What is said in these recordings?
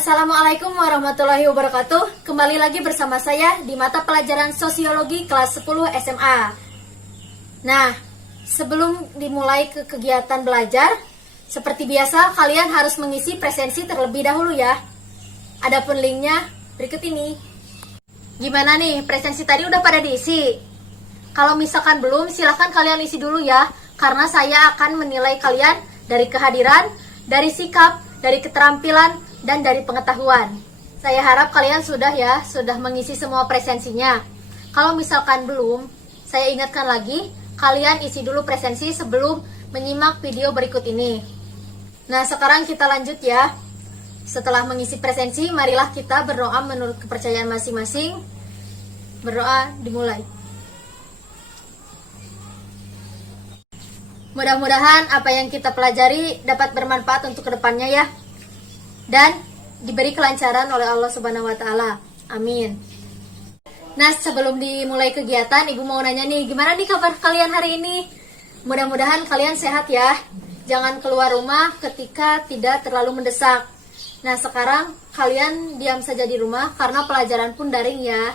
Assalamualaikum warahmatullahi wabarakatuh. Kembali lagi bersama saya di mata pelajaran Sosiologi kelas 10 SMA. Nah, sebelum dimulai ke kegiatan belajar, seperti biasa kalian harus mengisi presensi terlebih dahulu ya. Adapun linknya berikut ini. Gimana nih, presensi tadi udah pada diisi? Kalau misalkan belum, silahkan kalian isi dulu ya, karena saya akan menilai kalian dari kehadiran, dari sikap, dari keterampilan, dan dari pengetahuan. Saya harap kalian sudah mengisi semua presensinya. Kalau misalkan belum, saya ingatkan lagi, kalian isi dulu presensi sebelum menyimak video berikut ini. Nah, sekarang kita lanjut ya. Setelah mengisi presensi, marilah kita berdoa menurut kepercayaan masing-masing. Berdoa dimulai. Mudah-mudahan apa yang kita pelajari dapat bermanfaat untuk kedepannya ya. Dan diberi kelancaran oleh Allah Subhanahu wa Ta'ala. Amin. Nah, sebelum dimulai kegiatan, Ibu mau nanya nih, gimana nih kabar kalian hari ini? Mudah-mudahan kalian sehat ya. Jangan keluar rumah ketika tidak terlalu mendesak. Nah, sekarang kalian diam saja di rumah karena pelajaran pun daring ya.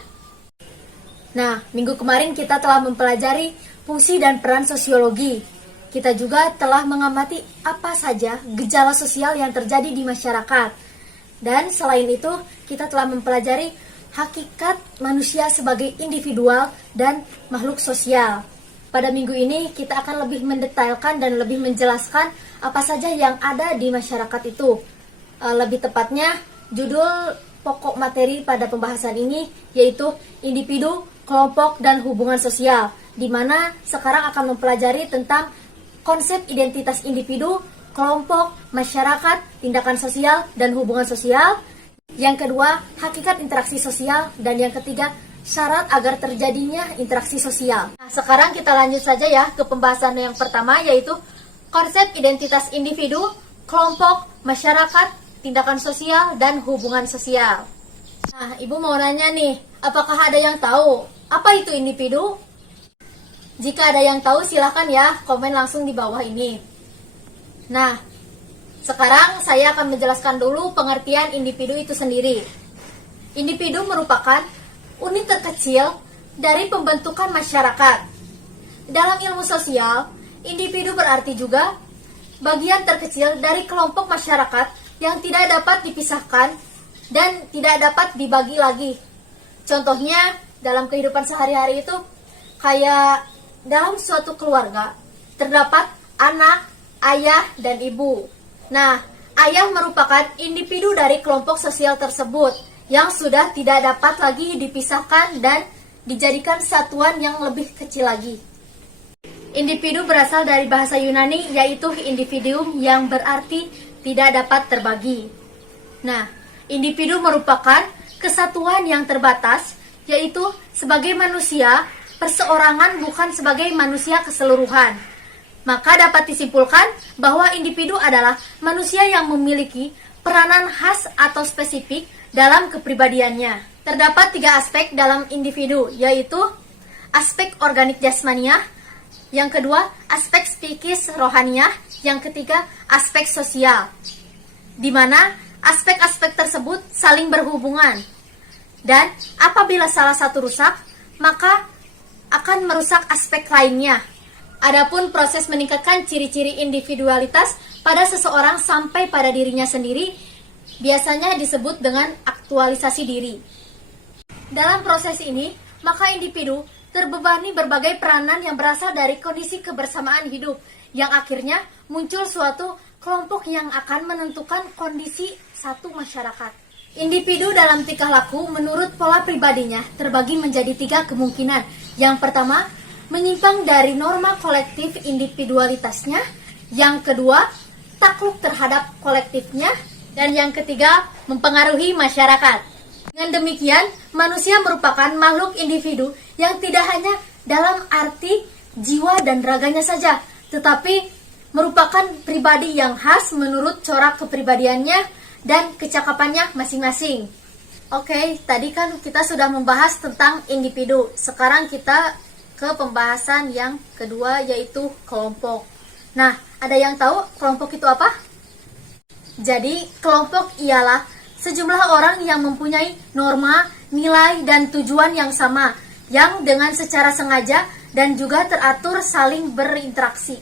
Nah, minggu kemarin kita telah mempelajari fungsi dan peran sosiologi. Kita juga telah mengamati apa saja gejala sosial yang terjadi di masyarakat. Dan selain itu, kita telah mempelajari hakikat manusia sebagai individual dan makhluk sosial. Pada minggu ini, kita akan lebih mendetailkan dan lebih menjelaskan apa saja yang ada di masyarakat itu. Lebih tepatnya, judul pokok materi pada pembahasan ini yaitu individu, kelompok, dan hubungan sosial, di mana sekarang akan mempelajari tentang konsep identitas individu, kelompok, masyarakat, tindakan sosial, dan hubungan sosial. Yang kedua, hakikat interaksi sosial. Dan yang ketiga, syarat agar terjadinya interaksi sosial. Nah, sekarang kita lanjut saja ya ke pembahasan yang pertama, yaitu konsep identitas individu, kelompok, masyarakat, tindakan sosial, dan hubungan sosial. Nah, Ibu mau nanya nih, apakah ada yang tahu apa itu individu? Jika ada yang tahu, silahkan ya komen langsung di bawah ini. Nah, sekarang saya akan menjelaskan dulu pengertian individu itu sendiri. Individu merupakan unit terkecil dari pembentukan masyarakat. Dalam ilmu sosial, individu berarti juga bagian terkecil dari kelompok masyarakat yang tidak dapat dipisahkan dan tidak dapat dibagi lagi. Contohnya, dalam kehidupan sehari-hari itu, kayak dalam suatu keluarga, terdapat anak, ayah, dan ibu. Nah, ayah merupakan individu dari kelompok sosial tersebut yang sudah tidak dapat lagi dipisahkan dan dijadikan satuan yang lebih kecil lagi. Individu berasal dari bahasa Yunani, yaitu individuum, yang berarti tidak dapat terbagi. Nah, individu merupakan kesatuan yang terbatas, yaitu sebagai manusia perseorangan, bukan sebagai manusia keseluruhan. Maka dapat disimpulkan bahwa individu adalah manusia yang memiliki peranan khas atau spesifik dalam kepribadiannya. Terdapat 3 aspek dalam individu, yaitu aspek organik jasmaniah, yang kedua aspek psikis rohaniah, yang ketiga aspek sosial, di mana aspek-aspek tersebut saling berhubungan. Dan apabila salah satu rusak, maka akan merusak aspek lainnya. Adapun proses meningkatkan ciri-ciri individualitas pada seseorang sampai pada dirinya sendiri biasanya disebut dengan aktualisasi diri. Dalam proses ini, maka individu terbebani berbagai peranan yang berasal dari kondisi kebersamaan hidup, yang akhirnya muncul suatu kelompok yang akan menentukan kondisi satu masyarakat. Individu dalam tingkah laku menurut pola pribadinya terbagi menjadi 3 kemungkinan. Yang pertama, menyimpang dari norma kolektif individualitasnya. Yang kedua, takluk terhadap kolektifnya. Dan yang ketiga, mempengaruhi masyarakat. Dengan demikian, manusia merupakan makhluk individu yang tidak hanya dalam arti jiwa dan raganya saja, tetapi merupakan pribadi yang khas menurut corak kepribadiannya dan kecakapannya masing-masing. Oke, tadi kan kita sudah membahas tentang individu. Sekarang kita ke pembahasan yang kedua, yaitu kelompok. Nah, ada yang tahu kelompok itu apa? Jadi, kelompok ialah sejumlah orang yang mempunyai norma, nilai, dan tujuan yang sama, yang dengan secara sengaja dan juga teratur saling berinteraksi.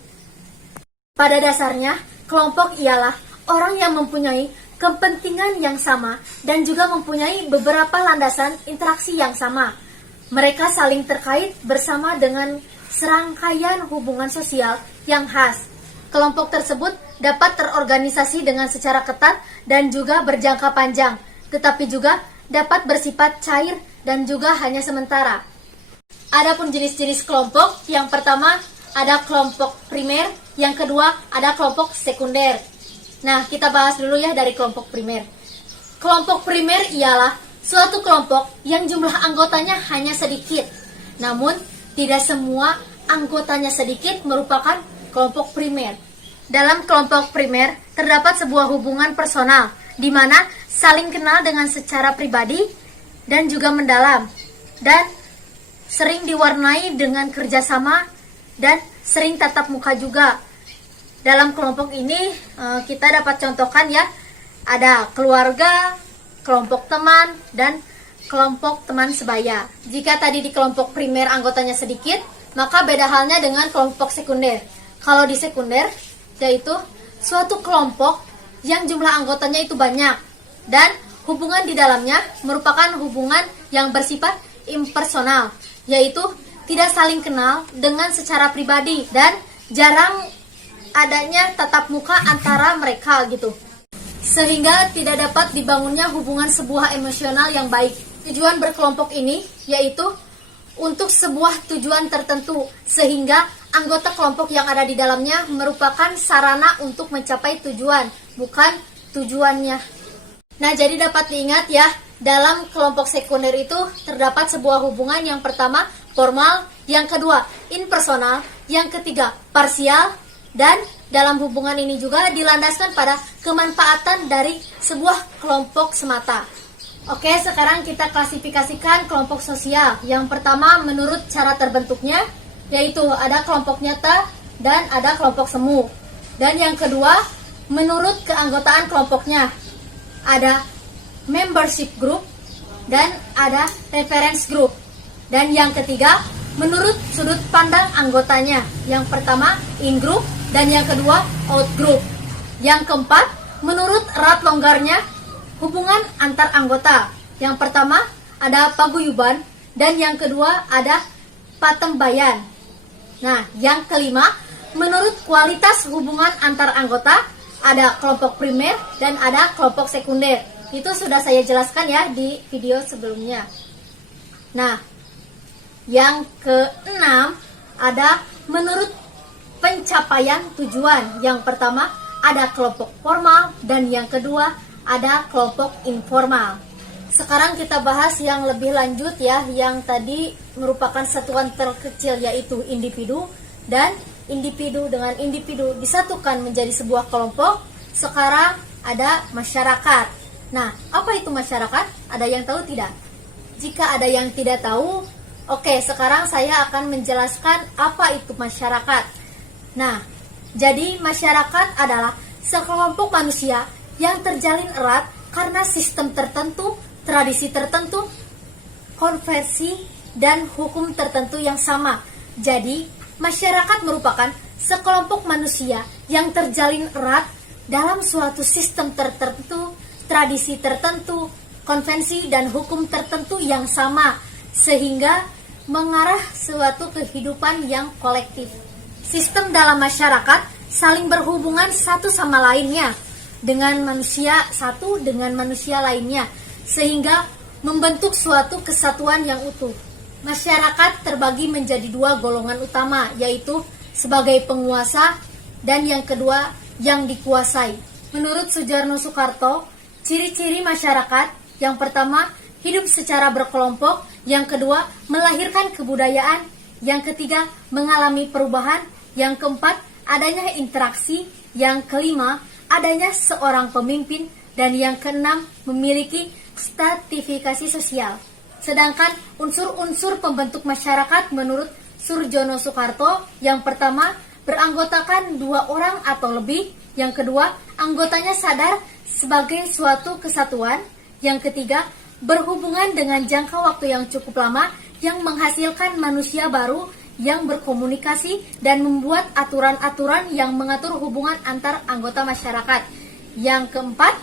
Pada dasarnya, kelompok ialah orang yang mempunyai kepentingan yang sama dan juga mempunyai beberapa landasan interaksi yang sama. Mereka saling terkait bersama dengan serangkaian hubungan sosial yang khas. Kelompok tersebut dapat terorganisasi dengan secara ketat dan juga berjangka panjang, tetapi juga dapat bersifat cair dan juga hanya sementara. Adapun jenis-jenis kelompok, yang pertama ada kelompok primer, yang kedua ada kelompok sekunder. Nah, kita bahas dulu ya dari kelompok primer. Kelompok primer ialah suatu kelompok yang jumlah anggotanya hanya sedikit. Namun, tidak semua anggotanya sedikit merupakan kelompok primer. Dalam kelompok primer, terdapat sebuah hubungan personal, di mana saling kenal dengan secara pribadi dan juga mendalam, dan sering diwarnai dengan kerjasama dan sering tatap muka juga. Dalam kelompok ini kita dapat contohkan ya, ada keluarga, kelompok teman, dan kelompok teman sebaya. Jika tadi di kelompok primer anggotanya sedikit, maka beda halnya dengan kelompok sekunder. Kalau di sekunder, yaitu suatu kelompok yang jumlah anggotanya itu banyak, dan hubungan di dalamnya merupakan hubungan yang bersifat impersonal, yaitu tidak saling kenal dengan secara pribadi dan jarang adanya tatap muka antara mereka gitu, sehingga tidak dapat dibangunnya hubungan sebuah emosional yang baik. Tujuan berkelompok ini yaitu untuk sebuah tujuan tertentu, sehingga anggota kelompok yang ada di dalamnya merupakan sarana untuk mencapai tujuan, bukan tujuannya. Nah, jadi dapat diingat ya, dalam kelompok sekunder itu terdapat sebuah hubungan, yang pertama formal, yang kedua impersonal, yang ketiga parsial, dan dalam hubungan ini juga dilandaskan pada kemanfaatan dari sebuah kelompok semata. Oke, sekarang kita klasifikasikan kelompok sosial. Yang pertama menurut cara terbentuknya, yaitu ada kelompok nyata dan ada kelompok semu. Dan yang kedua menurut keanggotaan kelompoknya, ada membership group dan ada reference group. Dan yang ketiga menurut sudut pandang anggotanya, yang pertama in group dan yang kedua out group. Yang keempat menurut erat longgarnya hubungan antar anggota. Yang pertama ada paguyuban dan yang kedua ada patembayan. Nah, yang kelima menurut kualitas hubungan antar anggota, ada kelompok primer dan ada kelompok sekunder. Itu sudah saya jelaskan ya di video sebelumnya. Nah, yang keenam ada menurut pencapaian tujuan. Yang pertama ada kelompok formal dan yang kedua ada kelompok informal. Sekarang kita bahas yang lebih lanjut ya, yang tadi merupakan satuan terkecil yaitu individu, dan individu dengan individu disatukan menjadi sebuah kelompok. Sekarang ada masyarakat. Nah, apa itu masyarakat? Ada yang tahu tidak? Jika ada yang tidak tahu, oke, sekarang saya akan menjelaskan apa itu masyarakat. Nah, jadi masyarakat adalah sekelompok manusia yang terjalin erat karena sistem tertentu, tradisi tertentu, konvensi, dan hukum tertentu yang sama. Jadi, masyarakat merupakan sekelompok manusia yang terjalin erat dalam suatu sistem tertentu, tradisi tertentu, konvensi, dan hukum tertentu yang sama, sehingga mengarah suatu kehidupan yang kolektif. Sistem dalam masyarakat saling berhubungan satu sama lainnya, dengan manusia satu dengan manusia lainnya, sehingga membentuk suatu kesatuan yang utuh. Masyarakat terbagi menjadi dua golongan utama, yaitu sebagai penguasa dan yang kedua yang dikuasai. Menurut Sujarno Soekarto, ciri-ciri masyarakat yang pertama hidup secara berkelompok, yang kedua melahirkan kebudayaan, yang ketiga mengalami perubahan, yang keempat adanya interaksi, yang kelima adanya seorang pemimpin, dan yang keenam memiliki stratifikasi sosial. Sedangkan unsur-unsur pembentuk masyarakat menurut Surjono Soekarto, yang pertama beranggotakan 2 orang atau lebih, yang kedua anggotanya sadar sebagai suatu kesatuan, Yang ketiga, berhubungan dengan jangka waktu yang cukup lama yang menghasilkan manusia baru yang berkomunikasi dan membuat aturan-aturan yang mengatur hubungan antar anggota masyarakat. Yang keempat,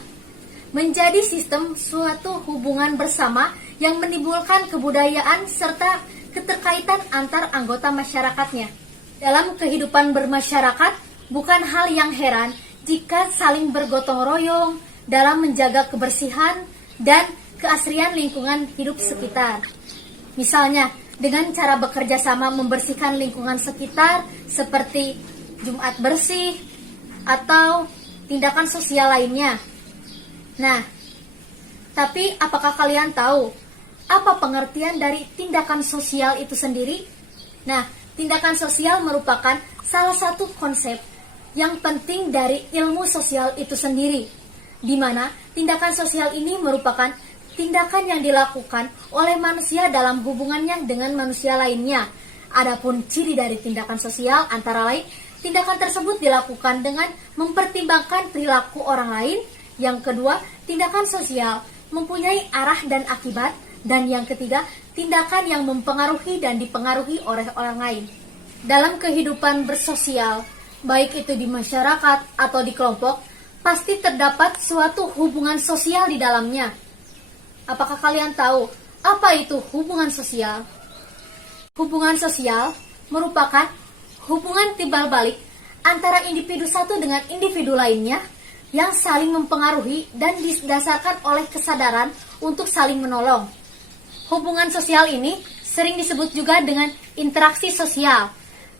menjadi sistem suatu hubungan bersama yang menimbulkan kebudayaan serta keterkaitan antar anggota masyarakatnya. Dalam kehidupan bermasyarakat, bukan hal yang heran jika saling bergotong royong dalam menjaga kebersihan dan keasrian lingkungan hidup sekitar. Misalnya, dengan cara bekerja sama membersihkan lingkungan sekitar seperti Jumat bersih atau tindakan sosial lainnya. Nah, tapi apakah kalian tahu apa pengertian dari tindakan sosial itu sendiri? Nah, tindakan sosial merupakan salah satu konsep yang penting dari ilmu sosial itu sendiri, di mana tindakan sosial ini merupakan tindakan yang dilakukan oleh manusia dalam hubungannya dengan manusia lainnya. Adapun ciri dari tindakan sosial antara lain, tindakan tersebut dilakukan dengan mempertimbangkan perilaku orang lain. Yang kedua, tindakan sosial mempunyai arah dan akibat. Dan yang ketiga, tindakan yang mempengaruhi dan dipengaruhi oleh orang lain. Dalam kehidupan bersosial, baik itu di masyarakat atau di kelompok, pasti terdapat suatu hubungan sosial di dalamnya. Apakah kalian tahu apa itu hubungan sosial? Hubungan sosial merupakan hubungan timbal balik antara individu satu dengan individu lainnya yang saling mempengaruhi dan didasarkan oleh kesadaran untuk saling menolong. Hubungan sosial ini sering disebut juga dengan interaksi sosial.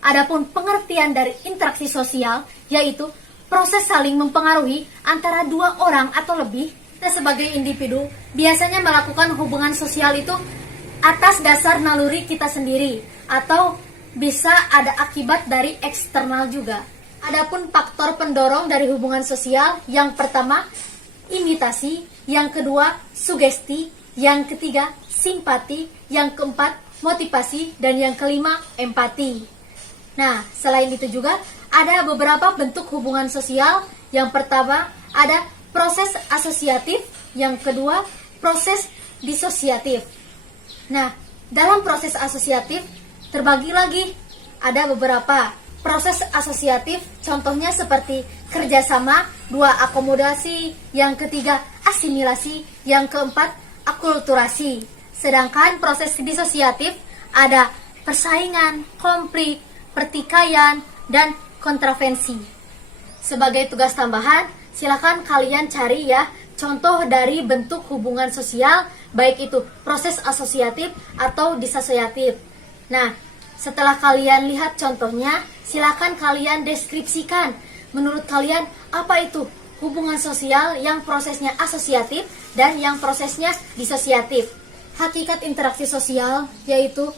Adapun pengertian dari interaksi sosial yaitu proses saling mempengaruhi antara dua orang atau lebih. Kita sebagai individu biasanya melakukan hubungan sosial itu atas dasar naluri kita sendiri atau bisa ada akibat dari eksternal juga. Adapun faktor pendorong dari hubungan sosial, yang pertama imitasi, yang kedua sugesti, yang ketiga simpati, yang keempat motivasi, dan yang kelima empati. Nah, selain itu juga ada beberapa bentuk hubungan sosial. Yang pertama ada proses asosiatif, yang kedua proses disosiatif. Nah, dalam proses asosiatif terbagi lagi ada beberapa. Proses asosiatif contohnya seperti kerjasama, dua akomodasi, yang ketiga asimilasi, yang keempat akulturasi. Sedangkan proses disosiatif ada persaingan, konflik, pertikaian, dan kontravensi. Sebagai tugas tambahan, silakan kalian cari ya contoh dari bentuk hubungan sosial, baik itu proses asosiatif atau disosiatif. Nah, setelah kalian lihat contohnya, silakan kalian deskripsikan. Menurut kalian, apa itu hubungan sosial yang prosesnya asosiatif dan yang prosesnya disosiatif? Hakikat interaksi sosial yaitu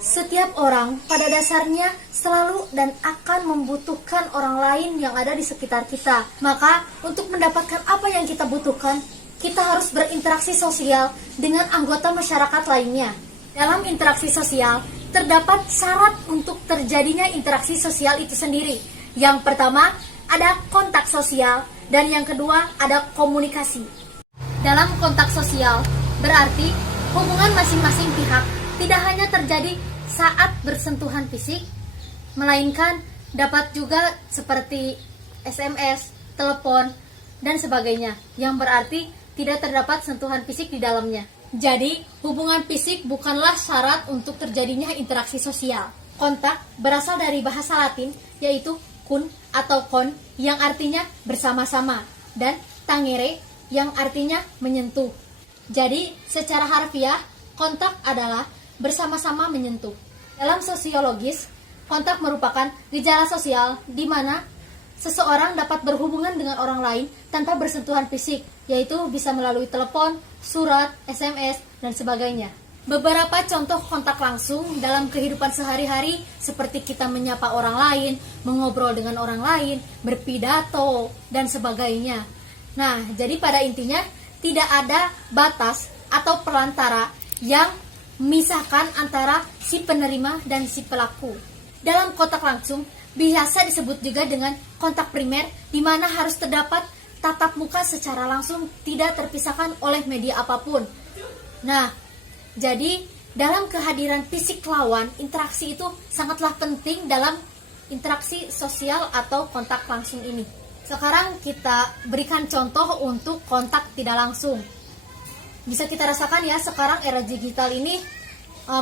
setiap orang pada dasarnya selalu dan akan membutuhkan orang lain yang ada di sekitar kita. Maka, untuk mendapatkan apa yang kita butuhkan, kita harus berinteraksi sosial dengan anggota masyarakat lainnya. Dalam interaksi sosial, terdapat syarat untuk terjadinya interaksi sosial itu sendiri. Yang pertama, ada kontak sosial, dan yang kedua, ada komunikasi. Dalam kontak sosial, berarti hubungan masing-masing pihak tidak hanya terjadi saat bersentuhan fisik, melainkan dapat juga seperti SMS, telepon, dan sebagainya, yang berarti tidak terdapat sentuhan fisik di dalamnya. Jadi, hubungan fisik bukanlah syarat untuk terjadinya interaksi sosial. Kontak berasal dari bahasa Latin, yaitu kun atau kon, yang artinya bersama-sama, dan tangere, yang artinya menyentuh. Jadi, secara harfiah, kontak adalah bersama-sama menyentuh. Dalam sosiologis, kontak merupakan gejala sosial di mana seseorang dapat berhubungan dengan orang lain tanpa bersentuhan fisik, yaitu bisa melalui telepon, surat, SMS, dan sebagainya. Beberapa contoh kontak langsung dalam kehidupan sehari-hari seperti kita menyapa orang lain, mengobrol dengan orang lain, berpidato, dan sebagainya. Nah, jadi pada intinya tidak ada batas atau perantara yang memisahkan antara si penerima dan si pelaku. Dalam kontak langsung biasa disebut juga dengan kontak primer, di mana harus terdapat tatap muka secara langsung tidak terpisahkan oleh media apapun. Nah, jadi dalam kehadiran fisik lawan, interaksi itu sangatlah penting dalam interaksi sosial atau kontak langsung ini. Sekarang kita berikan contoh untuk kontak tidak langsung. Bisa kita rasakan ya, sekarang era digital ini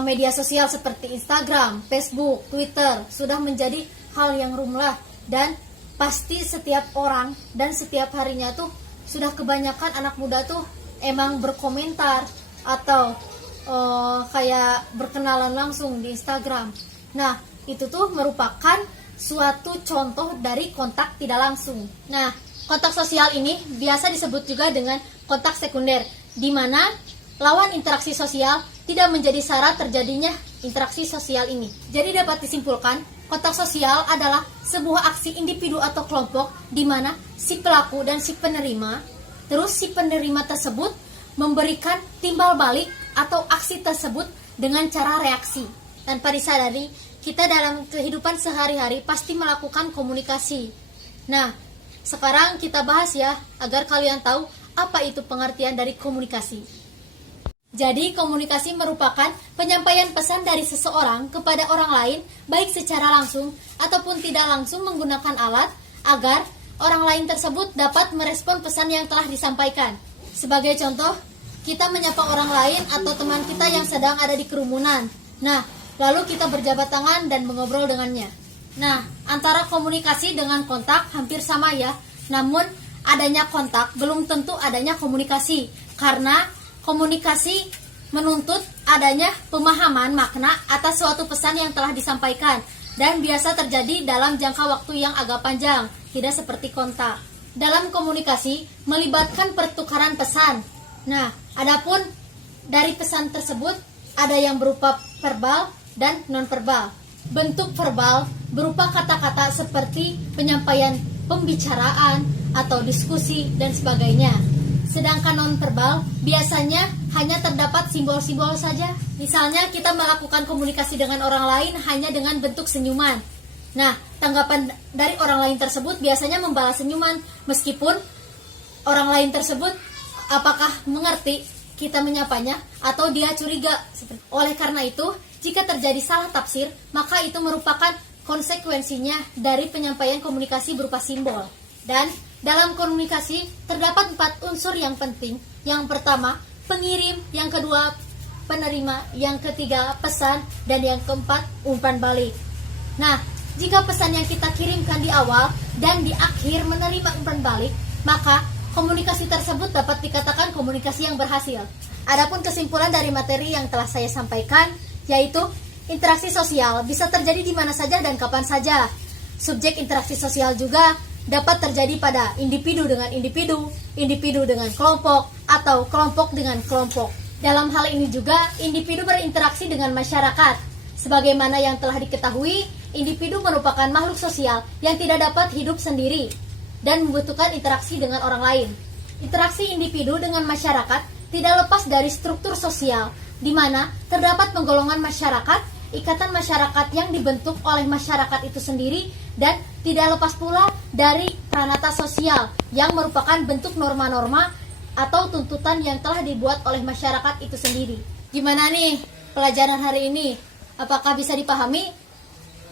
media sosial seperti Instagram, Facebook, Twitter sudah menjadi hal yang lumrah, dan pasti setiap orang dan setiap harinya tuh sudah kebanyakan anak muda tuh emang berkomentar atau kayak berkenalan langsung di Instagram. Nah, itu tuh merupakan suatu contoh dari kontak tidak langsung. Nah, kontak sosial ini biasa disebut juga dengan kontak sekunder, di mana lawan interaksi sosial tidak menjadi syarat terjadinya interaksi sosial ini. Jadi dapat disimpulkan, kontak sosial adalah sebuah aksi individu atau kelompok di mana si pelaku dan si penerima, terus si penerima tersebut memberikan timbal balik atau aksi tersebut dengan cara reaksi. Tanpa disadari, kita dalam kehidupan sehari-hari pasti melakukan komunikasi. Nah, sekarang kita bahas ya, agar kalian tahu apa itu pengertian dari komunikasi. Jadi, komunikasi merupakan penyampaian pesan dari seseorang kepada orang lain, baik secara langsung ataupun tidak langsung menggunakan alat, agar orang lain tersebut dapat merespon pesan yang telah disampaikan. Sebagai contoh, kita menyapa orang lain atau teman kita yang sedang ada di kerumunan. Nah, lalu kita berjabat tangan dan mengobrol dengannya. Nah, antara komunikasi dengan kontak hampir sama ya. Namun, adanya kontak belum tentu adanya komunikasi. Karena komunikasi menuntut adanya pemahaman makna atas suatu pesan yang telah disampaikan. Dan biasa terjadi dalam jangka waktu yang agak panjang, tidak seperti kontak. Dalam komunikasi, melibatkan pertukaran pesan. Nah, adapun dari pesan tersebut ada yang berupa verbal dan non-verbal. Bentuk verbal berupa kata-kata seperti penyampaian pembicaraan atau diskusi dan sebagainya. Sedangkan non-verbal biasanya hanya terdapat simbol-simbol saja. Misalnya kita melakukan komunikasi dengan orang lain hanya dengan bentuk senyuman. Nah, tanggapan dari orang lain tersebut biasanya membalas senyuman, meskipun orang lain tersebut apakah mengerti kita menyapanya atau dia curiga. Oleh karena itu, jika terjadi salah tafsir, maka itu merupakan konsekuensinya dari penyampaian komunikasi berupa simbol. Dan dalam komunikasi terdapat 4 unsur yang penting. Yang pertama, pengirim, yang kedua, penerima, yang ketiga, pesan, dan yang keempat, umpan balik. Nah, jika pesan yang kita kirimkan di awal dan di akhir menerima umpan balik, maka komunikasi tersebut dapat dikatakan komunikasi yang berhasil. Adapun kesimpulan dari materi yang telah saya sampaikan, yaitu interaksi sosial bisa terjadi di mana saja dan kapan saja. Subjek interaksi sosial juga dapat terjadi pada individu dengan individu, individu dengan kelompok, atau kelompok dengan kelompok. Dalam hal ini juga, individu berinteraksi dengan masyarakat. Sebagaimana yang telah diketahui, individu merupakan makhluk sosial yang tidak dapat hidup sendiri dan membutuhkan interaksi dengan orang lain. Interaksi individu dengan masyarakat tidak lepas dari struktur sosial, di mana terdapat penggolongan masyarakat, ikatan masyarakat yang dibentuk oleh masyarakat itu sendiri, dan tidak lepas pula dari pranata sosial yang merupakan bentuk norma-norma atau tuntutan yang telah dibuat oleh masyarakat itu sendiri. Gimana nih pelajaran hari ini? Apakah bisa dipahami?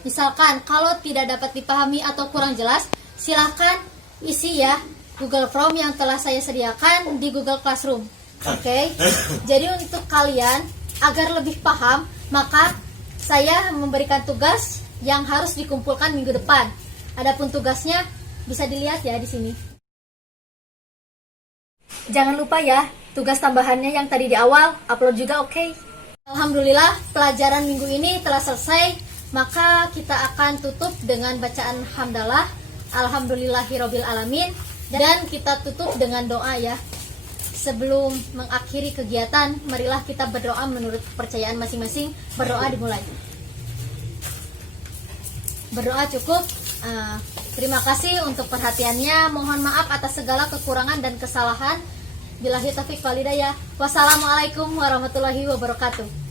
Misalkan kalau tidak dapat dipahami atau kurang jelas, silahkan isi ya Google Form yang telah saya sediakan di Google Classroom. Oke. Jadi untuk kalian agar lebih paham, maka saya memberikan tugas yang harus dikumpulkan minggu depan. Adapun tugasnya bisa dilihat ya di sini. Jangan lupa ya, tugas tambahannya yang tadi di awal upload juga, oke? Alhamdulillah, pelajaran minggu ini telah selesai. Maka kita akan tutup dengan bacaan hamdalah, alhamdulillahirabbil alamin, dan kita tutup dengan doa ya. Sebelum mengakhiri kegiatan, marilah kita berdoa menurut kepercayaan masing-masing. Berdoa dimulai. Berdoa cukup. Terima kasih untuk perhatiannya. Mohon maaf atas segala kekurangan dan kesalahan. Billahi taufiq wal hidayah. Wassalamualaikum warahmatullahi wabarakatuh.